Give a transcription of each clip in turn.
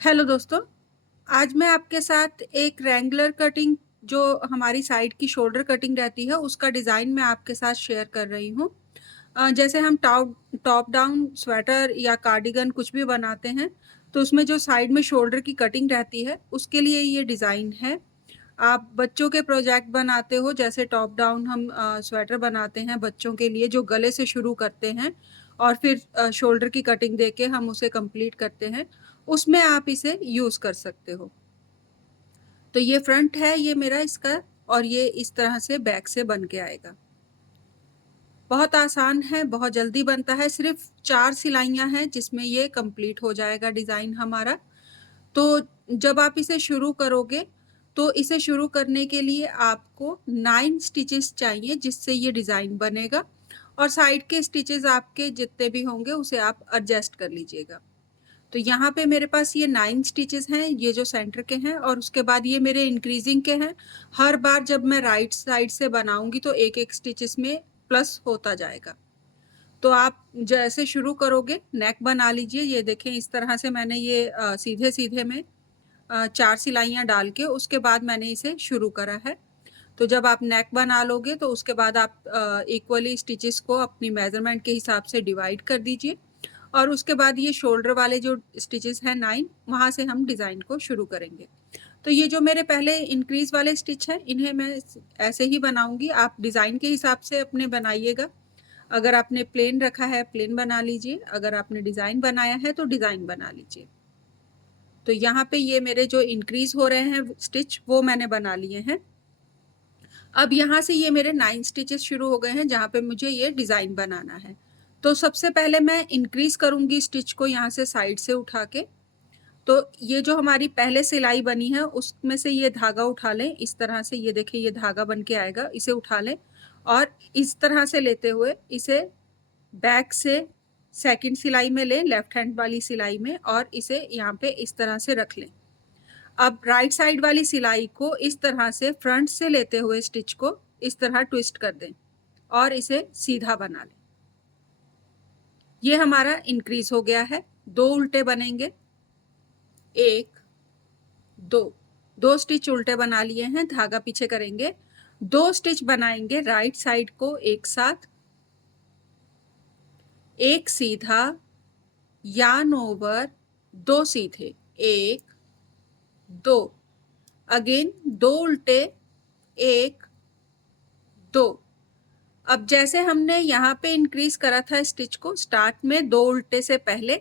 Hello दोस्तों, आज मैं आपके साथ एक रेंगुलर कटिंग जो हमारी साइड की शोल्डर कटिंग रहती है उसका डिज़ाइन मैं आपके साथ शेयर कर रही हूँ। जैसे हम टॉप टॉप डाउन स्वेटर या कार्डिगन कुछ भी बनाते हैं तो उसमें जो साइड में शोल्डर की कटिंग रहती है उसके लिए ये डिज़ाइन है। आप बच्चों के प्रोजेक्ट बनाते हो, जैसे टॉप डाउन हम स्वेटर बनाते हैं बच्चों के लिए जो गले से शुरू करते हैं और फिर शोल्डर की कटिंग देके हम उसे कंप्लीट करते हैं, उसमें आप इसे यूज़ कर सकते हो। तो ये फ्रंट है ये मेरा इसका, और ये इस तरह से बैक से बन के आएगा। बहुत आसान है, बहुत जल्दी बनता है, सिर्फ 4 सिलाइयाँ हैं जिसमें ये कंप्लीट हो जाएगा डिज़ाइन हमारा। तो जब आप इसे शुरू करोगे तो इसे शुरू करने के लिए आपको 9 स्टिचेस चाहिए जिससे ये डिज़ाइन बनेगा, और साइड के स्टिचेस आपके जितने भी होंगे उसे आप एडजस्ट कर लीजिएगा। तो यहाँ पे मेरे पास ये 9 स्टिचेस हैं, ये जो सेंटर के हैं, और उसके बाद ये मेरे इंक्रीजिंग के हैं। हर बार जब मैं राइट साइड से बनाऊंगी तो एक एक स्टिचेस में प्लस होता जाएगा। तो आप जैसे शुरू करोगे नेक बना लीजिए। ये देखें, इस तरह से मैंने ये सीधे सीधे में 4 सिलाइयाँ डाल के उसके बाद मैंने इसे शुरू करा है। तो जब आप नेक बना लोगे तो उसके बाद आप इक्वली स्टिचेस को अपनी मेजरमेंट के हिसाब से डिवाइड कर दीजिए, और उसके बाद ये शोल्डर वाले जो स्टिचेस हैं 9, वहाँ से हम डिज़ाइन को शुरू करेंगे। तो ये जो मेरे पहले इंक्रीज वाले स्टिच हैं इन्हें मैं ऐसे ही बनाऊंगी। आप डिज़ाइन के हिसाब से अपने बनाइएगा। अगर आपने प्लेन रखा है प्लेन बना लीजिए, अगर आपने डिज़ाइन बनाया है तो डिज़ाइन बना लीजिए। तो यहाँ पे ये मेरे जो इंक्रीज हो रहे हैं स्टिच वो मैंने बना लिए हैं। अब यहाँ से ये मेरे 9 स्टिचेस शुरू हो गए हैं जहाँ पे मुझे ये डिज़ाइन बनाना है। तो सबसे पहले मैं इंक्रीज करूँगी स्टिच को यहाँ से साइड से उठा के। तो ये जो हमारी पहले सिलाई बनी है उसमें से ये धागा उठा लें, इस तरह से। ये देखिए ये धागा बन के आएगा, इसे उठा लें और इस तरह से लेते हुए इसे बैक से सेकंड सिलाई में लें, लेफ्ट हैंड वाली सिलाई में, और इसे यहाँ पे इस तरह से रख लें। अब राइट साइड वाली सिलाई को इस तरह से फ्रंट से लेते हुए स्टिच को इस तरह ट्विस्ट कर दें और इसे सीधा बना लें। ये हमारा इंक्रीज हो गया है। 2 उल्टे बनेंगे, 1 2, 2 स्टिच उल्टे बना लिए हैं, धागा पीछे करेंगे, 2 स्टिच बनाएंगे राइट साइड को एक साथ, एक सीधा, यार्न ओवर, 2 सीधे, 1 2, अगेन 2 उल्टे, 1 2। अब जैसे हमने यहाँ पे इंक्रीज करा था स्टिच को स्टार्ट में 2 उल्टे से पहले,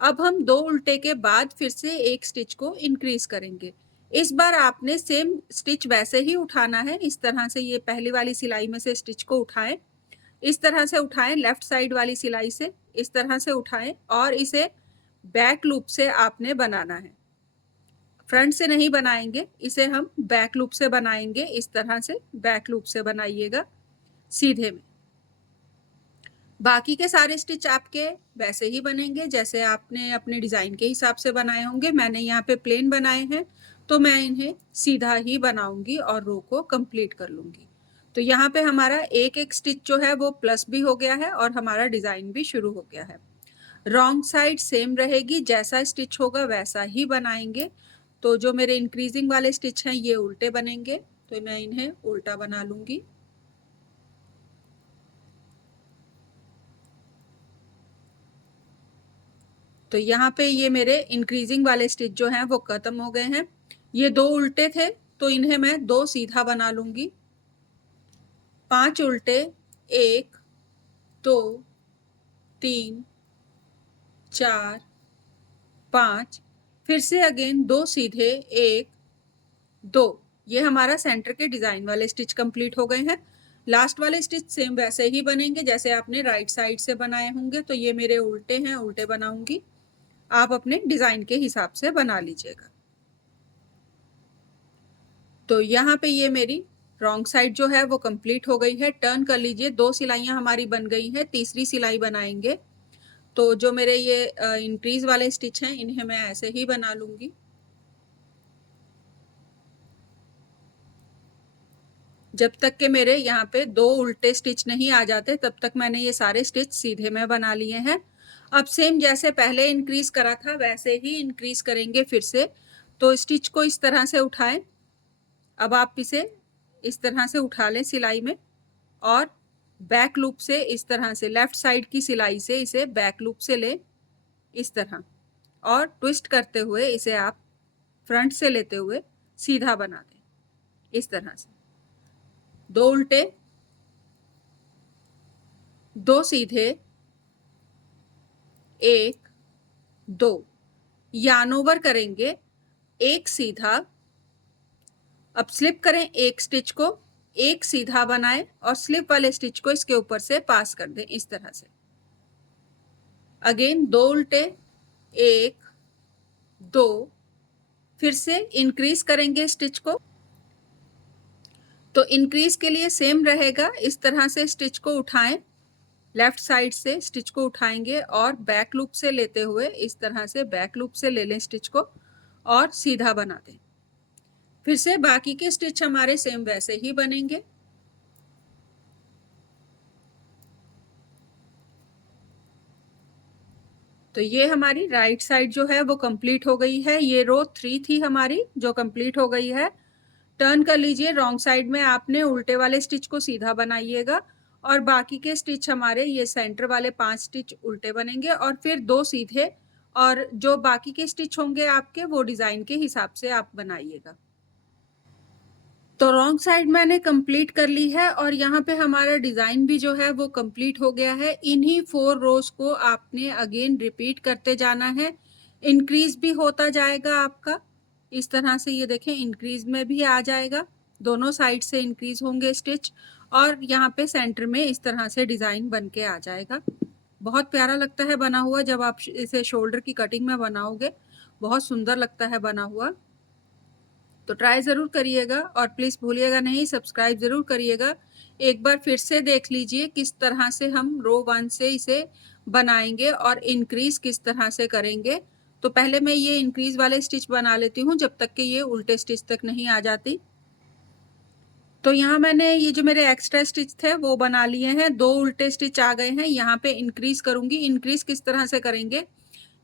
अब हम 2 उल्टे के बाद फिर से एक स्टिच को इंक्रीज करेंगे। इस बार आपने सेम स्टिच वैसे ही उठाना है, इस तरह से। ये पहली वाली सिलाई में से स्टिच को उठाएं, इस तरह से उठाएं, लेफ्ट साइड वाली सिलाई से इस तरह से उठाएं, और इसे बैक लूप से आपने बनाना है। फ्रंट से नहीं बनाएंगे, इसे हम बैक लूप से बनाएंगे। इस तरह से बैक लूप से बनाइएगा सीधे में। बाकी के सारे स्टिच आपके वैसे ही बनेंगे जैसे आपने अपने डिज़ाइन के हिसाब से बनाए होंगे। मैंने यहाँ पे प्लेन बनाए हैं तो मैं इन्हें सीधा ही बनाऊंगी और रो को कंप्लीट कर लूंगी। तो यहाँ पे हमारा एक एक स्टिच जो है वो प्लस भी हो गया है और हमारा डिज़ाइन भी शुरू हो गया है। रॉन्ग साइड सेम रहेगी, जैसा स्टिच होगा वैसा ही बनाएंगे। तो जो मेरे इंक्रीजिंग वाले स्टिच हैं ये उल्टे बनेंगे, तो मैं इन्हें उल्टा बना लूंगी। तो यहाँ पे ये मेरे इंक्रीजिंग वाले स्टिच जो हैं वो खत्म हो गए हैं। ये 2 उल्टे थे तो इन्हें मैं 2 सीधा बना लूंगी। 5 उल्टे, 1 2 3 4 5, फिर से अगेन 2 सीधे, 1 2। ये हमारा सेंटर के डिजाइन वाले स्टिच कंप्लीट हो गए हैं। लास्ट वाले स्टिच सेम वैसे ही बनेंगे जैसे आपने राइट साइड से बनाए होंगे। तो ये मेरे उल्टे हैं, उल्टे बनाऊंगी। आप अपने डिजाइन के हिसाब से बना लीजिएगा। तो यहाँ पे ये मेरी रॉन्ग साइड जो है वो कंप्लीट हो गई है। टर्न कर लीजिए, 2 सिलाइयाँ हमारी बन गई हैं, तीसरी सिलाई बनाएंगे। तो जो मेरे ये इंक्रीज वाले स्टिच हैं इन्हें मैं ऐसे ही बना लूंगी। जब तक के मेरे यहाँ पे 2 उल्टे स्टिच नहीं आ जाते तब तक मैंने ये सारे स्टिच सीधे में बना लिए हैं। अब सेम जैसे पहले इंक्रीज करा था वैसे ही इंक्रीज करेंगे फिर से। तो स्टिच को इस तरह से उठाएं। अब आप इसे इस तरह से उठा लें सिलाई में, और बैक लूप से इस तरह से लेफ्ट साइड की सिलाई से इसे बैक लूप से लें इस तरह, और ट्विस्ट करते हुए इसे आप फ्रंट से लेते हुए सीधा बना दें इस तरह से। 2 उल्टे, 2 सीधे, 1 2, यार्न ओवर करेंगे, 1 सीधा। अब स्लिप करें एक स्टिच को, 1 सीधा बनाएं और स्लिप वाले स्टिच को इसके ऊपर से पास कर दें इस तरह से। अगेन 2 उल्टे, 1 2, फिर से इंक्रीज करेंगे स्टिच को। तो इंक्रीज के लिए सेम रहेगा, इस तरह से स्टिच को उठाएं, लेफ्ट साइड से स्टिच को उठाएंगे और बैक लूप से लेते हुए इस तरह से बैक लूप से ले लें स्टिच को और सीधा बना दें। फिर से बाकी के स्टिच हमारे सेम वैसे ही बनेंगे। तो ये हमारी राइट साइड जो है वो कंप्लीट हो गई है। ये रो 3 थी हमारी जो कंप्लीट हो गई है। टर्न कर लीजिए, रॉन्ग साइड में आपने उल्टे वाले स्टिच को सीधा बनाइएगा और बाकी के स्टिच हमारे ये सेंटर वाले 5 स्टिच उल्टे बनेंगे और फिर 2 सीधे, और जो बाकी के स्टिच होंगे आपके वो डिजाइन के हिसाब से आप बनाइएगा। तो रॉन्ग साइड मैंने कंप्लीट कर ली है और यहाँ पे हमारा डिजाइन भी जो है वो कंप्लीट हो गया है। इन्हीं 4 रोज को आपने अगेन रिपीट करते जाना है। इंक्रीज भी होता जाएगा आपका इस तरह से, ये देखें इंक्रीज में भी आ जाएगा, दोनों साइड से इंक्रीज होंगे स्टिच, और यहाँ पे सेंटर में इस तरह से डिजाइन बन के आ जाएगा। बहुत प्यारा लगता है बना हुआ, जब आप इसे शोल्डर की कटिंग में बनाओगे बहुत सुंदर लगता है बना हुआ। तो ट्राई ज़रूर करिएगा और प्लीज़ भूलिएगा नहीं, सब्सक्राइब ज़रूर करिएगा। एक बार फिर से देख लीजिए किस तरह से हम रो 1 से इसे बनाएंगे और इंक्रीज किस तरह से करेंगे। तो पहले मैं ये इंक्रीज वाले स्टिच बना लेती हूँ जब तक कि ये उल्टे स्टिच तक नहीं आ जाती। तो यहाँ मैंने ये जो मेरे एक्स्ट्रा स्टिच थे वो बना लिए हैं, 2 उल्टे स्टिच आ गए हैं। यहाँ पे इंक्रीज करूँगी। इंक्रीज किस तरह से करेंगे,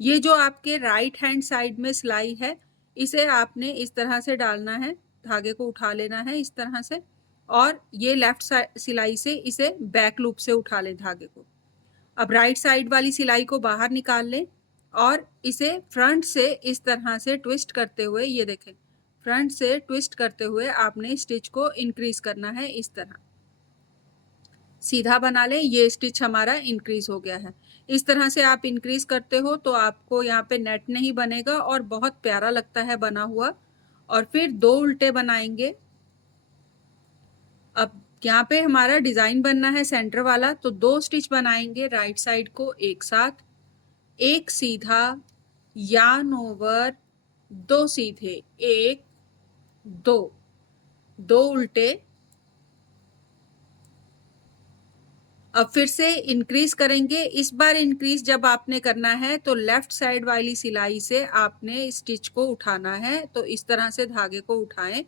ये जो आपके राइट हैंड साइड में सिलाई है इसे आपने इस तरह से डालना है, धागे को उठा लेना है इस तरह से, और ये लेफ्ट साइड सिलाई से इसे बैक लूप से उठा लें धागे को। अब राइट साइड वाली सिलाई को बाहर निकाल लें और इसे फ्रंट से इस तरह से ट्विस्ट करते हुए, ये देखें फ्रंट से ट्विस्ट करते हुए आपने स्टिच को इंक्रीज करना है इस तरह, सीधा बना लें। ये स्टिच हमारा इंक्रीज हो गया है। इस तरह से आप इंक्रीज करते हो तो आपको यहाँ पे नेट नहीं बनेगा और बहुत प्यारा लगता है बना हुआ। और फिर 2 उल्टे बनाएंगे। अब यहाँ पे हमारा डिजाइन बनना है सेंटर वाला, तो 2 स्टिच बनाएंगे राइट साइड को एक साथ, 1 सीधा, यार्न ओवर, 2 सीधे, 1 2, 2 उल्टे। अब फिर से इंक्रीज करेंगे। इस बार इंक्रीज जब आपने करना है तो लेफ्ट साइड वाली सिलाई से आपने स्टिच को उठाना है। तो इस तरह से धागे को उठाएं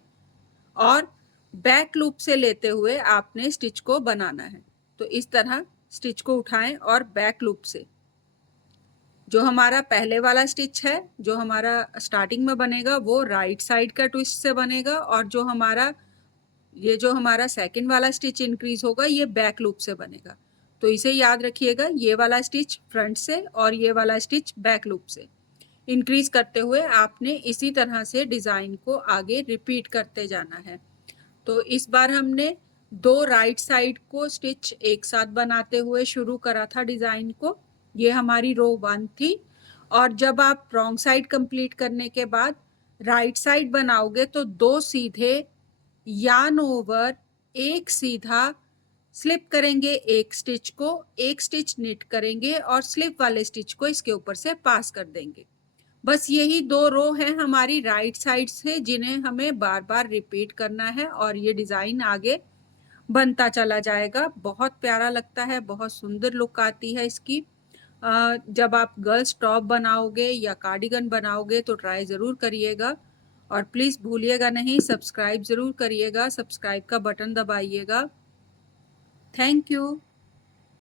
और बैक लूप से लेते हुए आपने स्टिच को बनाना है। तो इस तरह स्टिच को उठाएं और बैक लूप से, जो हमारा पहले वाला स्टिच है जो हमारा स्टार्टिंग में बनेगा वो राइट साइड का ट्विस्ट से बनेगा, और जो हमारा सेकंड वाला स्टिच इंक्रीज होगा ये बैक लूप से बनेगा। तो इसे याद रखिएगा, ये वाला स्टिच फ्रंट से और ये वाला स्टिच बैक लूप से। इंक्रीज करते हुए आपने इसी तरह से डिजाइन को आगे रिपीट करते जाना है। तो इस बार हमने 2 राइट साइड को स्टिच एक साथ बनाते हुए शुरू करा था डिजाइन को। ये हमारी रो 1 थी, और जब आप रॉन्ग साइड कंप्लीट करने के बाद राइट साइड बनाओगे तो 2 सीधे, यार्न ओवर, 1 सीधा, स्लिप करेंगे एक स्टिच को, 1 स्टिच निट करेंगे और स्लिप वाले स्टिच को इसके ऊपर से पास कर देंगे। बस यही 2 रो हैं हमारी राइट साइड से जिन्हें हमें बार बार रिपीट करना है और ये डिजाइन आगे बनता चला जाएगा। बहुत प्यारा लगता है, बहुत सुंदर लुक आती है इसकी। जब आप गर्ल्स टॉप बनाओगे या कार्डिगन बनाओगे तो ट्राई ज़रूर करिएगा, और प्लीज़ भूलिएगा नहीं, सब्सक्राइब ज़रूर करिएगा, सब्सक्राइब का बटन दबाइएगा। Thank you.